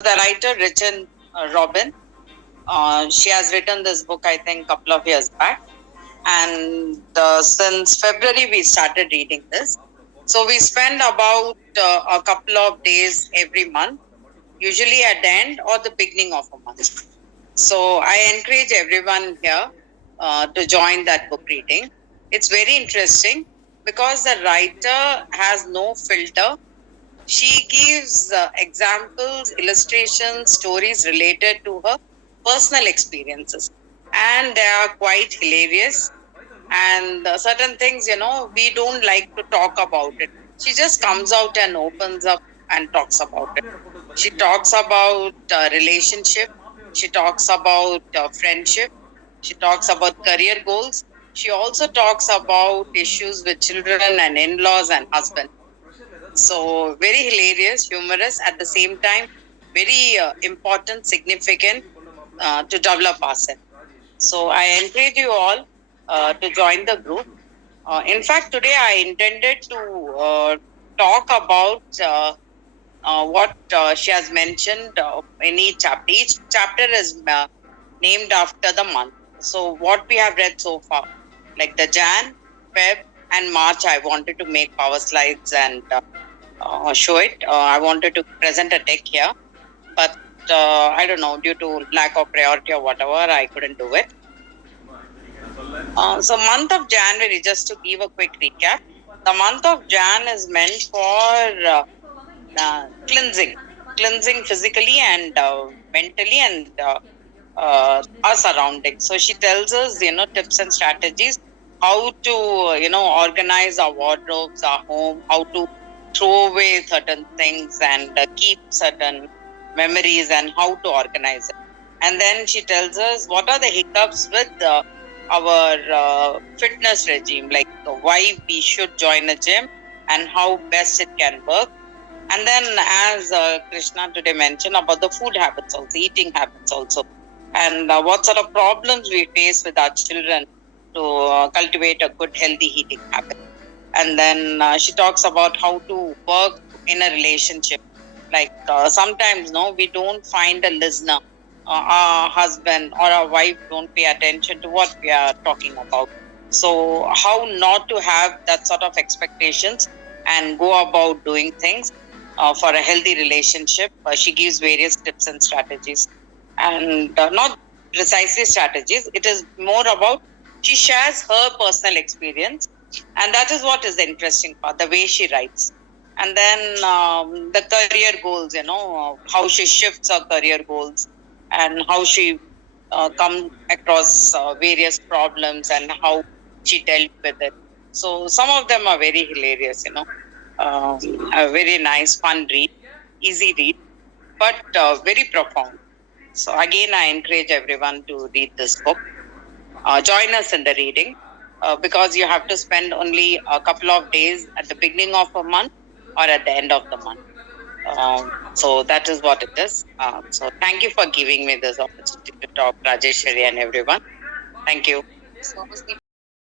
The writer Richard Robin, she has written this book, I think, a couple of years back. And since February, we started reading this. So we spend about a couple of days every month, usually at the end or the beginning of a month. So I encourage everyone here to join that book reading. It's very interesting because the writer has no filter. She gives examples, illustrations, stories related to her personal experiences, and they are quite hilarious. And certain things, we don't like to talk about it. She just comes out and opens up and talks about it. She talks about relationship. She talks about friendship. She talks about career goals. She also talks about issues with children and in-laws and husband. So very hilarious, humorous, at the same time, very important, significant to develop ourselves. So I encourage you all to join the group. In fact, today I intended to talk about what she has mentioned in each chapter. Each chapter is named after the month. So what we have read so far, like the Jan, Feb, and March, I wanted to make power slides and show it. I wanted to present a deck here, but I don't know, due to lack of priority or whatever, I couldn't do it. So month of January, just to give a quick recap, the month of Jan is meant for cleansing physically and mentally and our surroundings. So she tells us, tips and strategies, how to, organize our wardrobes, our home, how to throw away certain things and keep certain memories and how to organize it. And then she tells us what are the hiccups with our fitness regime, like why we should join a gym and how best it can work. And then, as Krishna today mentioned about the food habits also, eating habits also, and what sort of problems we face with our children to cultivate a good, healthy eating habit. And then she talks about how to work in a relationship. Like sometimes, no, we don't find a listener. Our husband or our wife don't pay attention to what we are talking about. So, how not to have that sort of expectations and go about doing things for a healthy relationship. She gives various tips and strategies, and not precisely strategies. It is more about she shares her personal experience, and that is what is the interesting part, the way she writes. And then the career goals, how she shifts her career goals and how she come across various problems and how she dealt with it. So some of them are very hilarious, a very nice, fun read, easy read, but very profound. So again, I encourage everyone to read this book. Join us in the reading because you have to spend only a couple of days at the beginning of a month or at the end of the month. So that is what it is. So thank you for giving me this opportunity to talk, Rajeshwari and everyone. Thank you. So